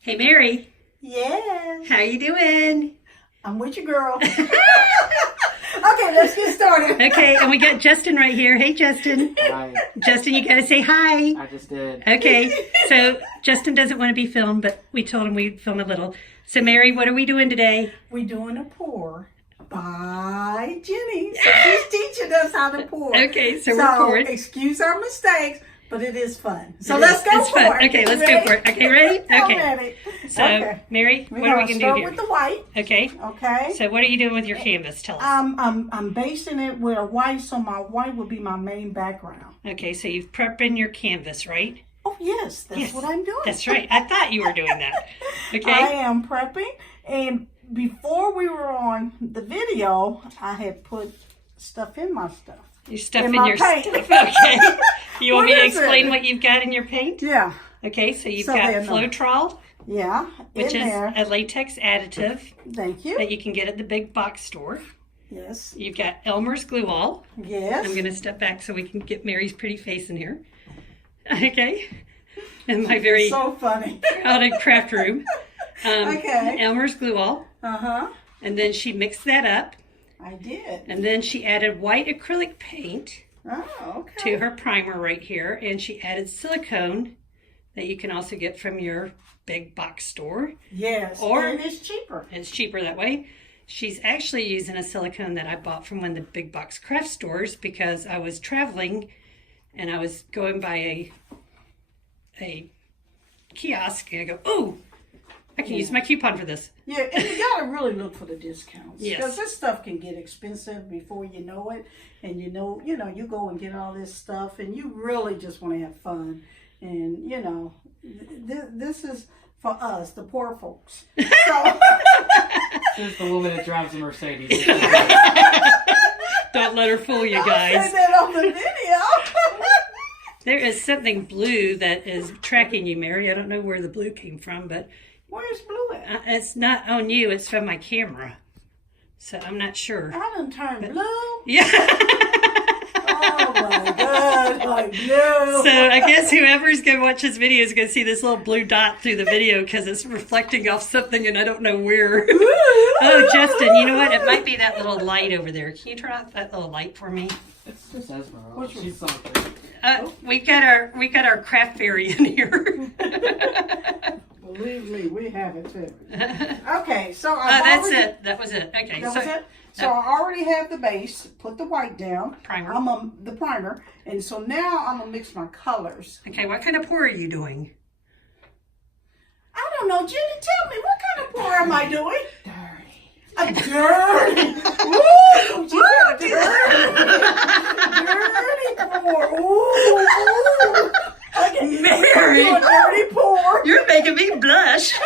Hey, Mary. Yes. How you doing? I'm with you, girl. Okay, let's get started. Okay, and we got Justin right here. Hey, Justin. Hi. Justin, you got to say hi. I just did. Okay, so Justin doesn't want to be filmed, but we told him we'd film a little. So, Mary, what are we doing today? We're doing a pour by Jenny. So she's teaching us how to pour. Okay, so we're pouring. Excuse our mistakes, but it is fun. So let's go it's for fun. it. Okay, let's go for it. Okay, ready? I'm Okay. ready. So, Okay. Mary, We're what are we gonna going to do start here? with the white. Okay. Okay. So, what are you doing with your canvas? Tell us. I'm basing it with a white, so my white will be my main background. Okay, so you've prepped your canvas, right? Oh yes, that's Yes, what I'm doing. That's right. I thought you were doing that. Okay. I am prepping, and before we were on the video, I had put stuff in my stuff. Your stuff in in my your paint. stuff. Okay. You want me to What is explain it? what you've got in your paint? Yeah, Okay, so you've So got they know. Floetrol, yeah, which in is there. a latex additive Thank you. that you can get at the big box store. Yes, You've got Elmer's glue all. yes. I'm going to step back so we can get Mary's pretty face in here. Okay. In my very So funny. crowded craft room. Okay. Elmer's glue all. Uh-huh. And then she mixed that up. I did. And then she added white acrylic paint Oh, okay. to her primer right here. And she added silicone that you can also get from your big box store. Yes, Or- and it's cheaper. It's cheaper that way. She's actually using a silicone that I bought from one of the big box craft stores because I was traveling and I was going by a kiosk and I go, oh, I can use my coupon for this. Yeah, and you gotta really look for the discounts. Yes. Because this stuff can get expensive before you know it. And you go and get all this stuff and you really just want to have fun. And, this is for us, the poor folks. So, There's the woman that drives a Mercedes. Don't let her fool you I guys. said that on the video. There is something blue that is tracking you, Mary. I don't know where the blue came from, but Where's Blue at? it's not on you. It's from my camera. So I'm not sure. I done turned blue. Yeah. Oh my God, like no. So I guess whoever's going to watch this video is going to see this little blue dot through the video because it's reflecting off something and I don't know where. Oh, Justin, you know what? It might be that little light over there. Can you turn off that little light for me? It's just Esmeralda. Which one? She's something. We got our craft fairy in here. Believe me, we have it too. Okay, so That's it. That was it. Okay. That was it. So I already have the base. Put the white down. Primer. The primer, and so now I'm gonna mix my colors. Okay, what kind of pour are you doing? I don't know, Jenny. Tell me, what kind of pour am I doing? Dirty. A dirty. Woo! Dirty pour. Ooh. Okay. Mary. Do a dirty pour. You're making me blush.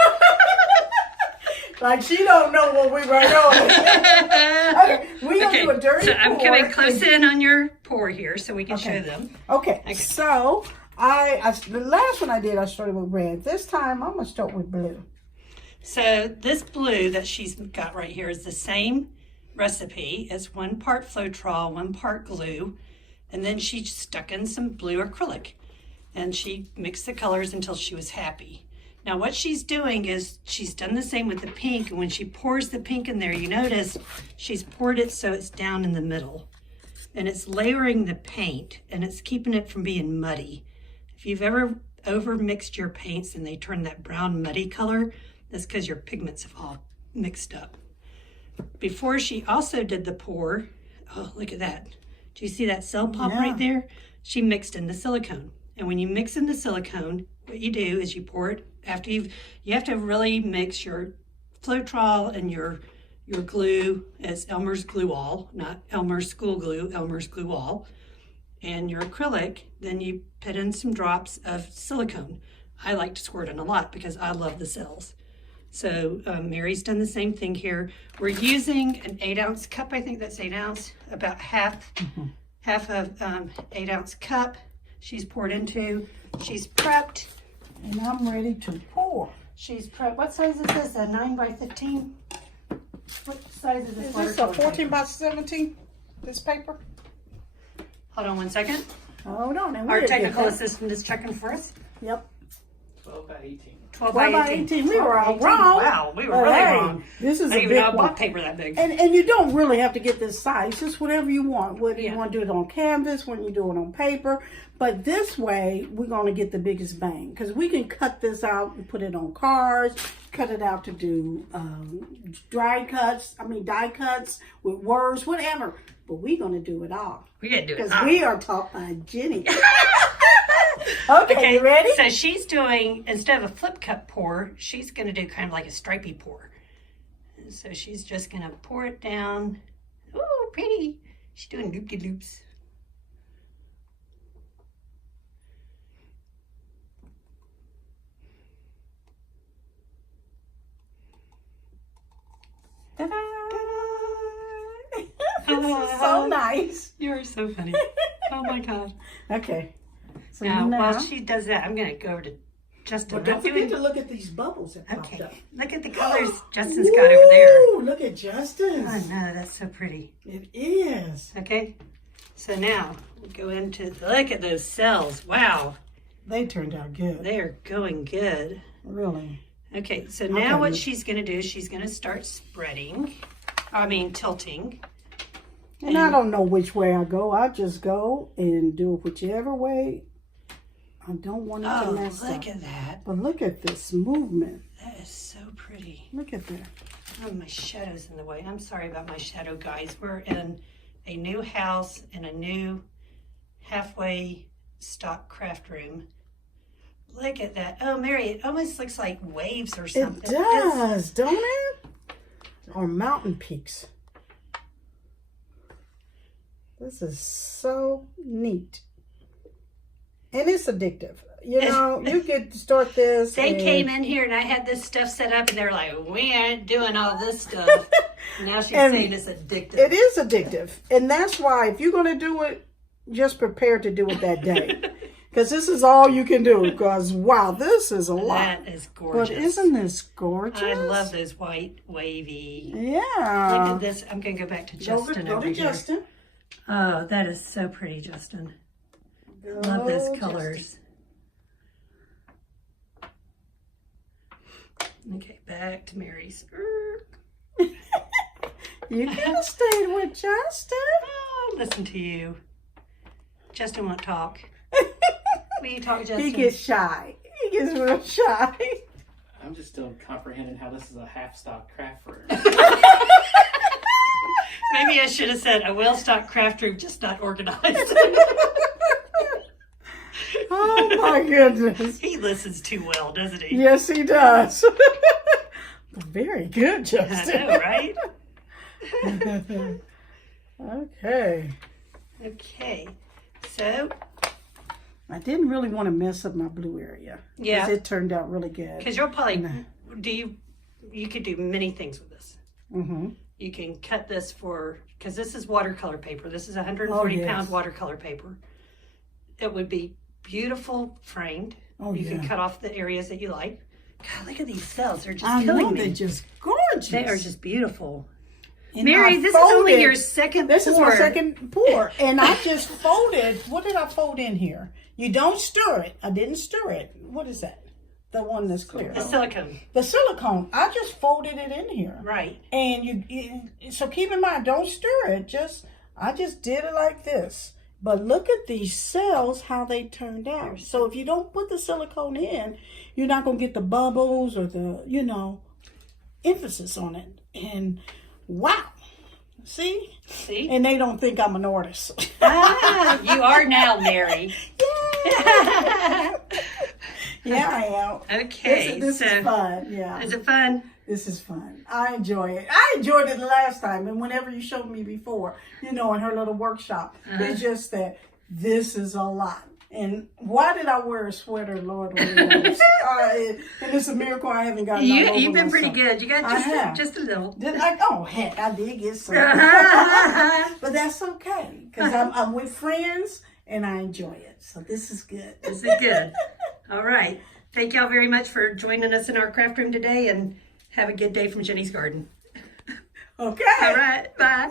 Like she don't know what we were doing. Okay, we gonna do a dirty so pour. I'm coming close in on your pour here so we can show them. Okay, so I the last one I did, I started with red. This time I'm gonna start with blue. So this blue that she's got right here is the same recipe. It's 1 part Floetrol, 1 part glue, and then she stuck in some blue acrylic. And she mixed the colors until she was happy. Now what she's doing is she's done the same with the pink, and when she pours the pink in there, you notice she's poured it so it's down in the middle. And it's layering the paint, and it's keeping it from being muddy. If you've ever over mixed your paints and they turn that brown muddy color, that's because your pigments have all mixed up. Before she also did the pour, oh, look at that. Do you see that cell pop Yeah. right there? She mixed in the silicone. And when you mix in the silicone, what you do is you pour it after you have to really mix your Floetrol and your glue as Elmer's glue all, not Elmer's school glue, Elmer's glue all, and your acrylic. Then you put in some drops of silicone. I like to squirt in a lot because I love the cells. So Mary's done the same thing here. We're using an 8-ounce cup. I think that's 8 ounce, about half of 8-ounce cup. She's poured into. She's prepped. And I'm ready to pour. She's prepped. What size is this? A 9 by 15? What size is this? Is this a 14 by 17? This paper? Hold on one second. Hold on. And Our we'll technical get that. assistant is checking for us. Yep. 12 by 18. 12 by by 18. 18. We were all 18. wrong. Wow, we were But really hey, wrong. This is I a didn't even know I big bought one. paper that big. And you don't really have to get this size. Just whatever you want. Whether you Yeah. want to do it on canvas, when you do it on paper. But this way, we're going to get the biggest bang. Because we can cut this out and put it on cards. Cut it out to do die cuts with words, whatever. But we're going to do it all. We gotta do it. Because we are taught by Jenny. Okay, you ready? So she's doing, instead of a flip cup pour, she's going to do kind of like a stripey pour. And so she's just going to pour it down. Ooh, pretty. She's doing loop-de-loops. Ta-da! This is so nice. You're so funny. Oh my God. Okay. So Now, now, while she does that, I'm going to go over to Justin. but don't I'm forget doing- to look at these bubbles that popped Okay, up. look at the colors Justin's got over there. Ooh, look at Justin's. Oh no, that's so pretty. It is. Okay, so now we'll go into, look at those cells. Wow, They turned out good. they are going good. Really. Okay, so now Okay. what she's going to do is she's going to start spreading, tilting. And I don't know which way I go. I just go and do it whichever way. I don't want it to Oh, mess up. look at that. But look at this movement. That is so pretty. Look at that. Oh, my shadow's in the way. I'm sorry about my shadow, guys. We're in a new house in a new halfway stock craft room. Look at that. Oh, Mary, it almost looks like waves or It something. does, don't it? Or mountain peaks. This is so neat. And it's addictive. You know, you get to start this. They and- came in here and I had this stuff set up and they were like, we aren't doing all this stuff. Now she's And saying it's addictive. It is addictive. And that's why if you're going to do it, just prepare to do it that day. Because this is all you can do. Because, wow, this is a lot. That is gorgeous. But isn't this gorgeous? I love those white, wavy. Yeah. Look at this. I'm going to go back to Justin Go over to here. Justin. Oh, that is so pretty, Justin. Love those colors. Okay, back to Mary's. You could have stayed with Justin. Oh, listen to you. Justin won't talk. Will you talk, Justin? He gets shy. He gets real shy. I'm just still comprehending how this is a half-stock craft room. Maybe I should have said a well-stocked craft room, just not organized. Oh my goodness. He listens too well, doesn't he? Yes, he does. Very good, I Justin. know, right? Okay. Okay. So, I didn't really want to mess up my blue area. Yeah. Because it turned out really good. because you'll probably, you could do many things with this. Mm-hmm. You can cut this because this is watercolor paper. This is 140 yes. pound watercolor paper. It would be beautiful framed. Oh, You yeah. can cut off the areas that you like. God, look at these cells. They're just I killing know, me. they're just gorgeous. They are just beautiful. And Mary, I this is only folded- your second This is pour. my second pour. And I just folded. What did I fold in here? You don't stir it. I didn't stir it. What is that? The one that's clear. The silicone. The silicone. I just folded it in here. Right. And so keep in mind, don't stir it. I just did it like this. But look at these cells, how they turned out. So if you don't put the silicone in, you're not going to get the bubbles or the, emphasis on it. And wow. See? See? And they don't think I'm an artist. You are now, Mary. Yeah, I am. Okay. This so, is fun. Yeah. Is it fun? This is fun. I enjoy it. I enjoyed it the last time. And whenever you showed me before, in her little workshop, it's just that this is a lot. And why did I wear a sweater, Lord only knows. And it's a miracle I haven't gotten all over You've been pretty myself. good. You got I have. just a little. Heck, I did get some. But that's okay. Because I'm with friends and I enjoy it. So this is good. This is good. All right. Thank y'all very much for joining us in our craft room today, and have a good day from Jenny's Garden. Okay. All right. Bye.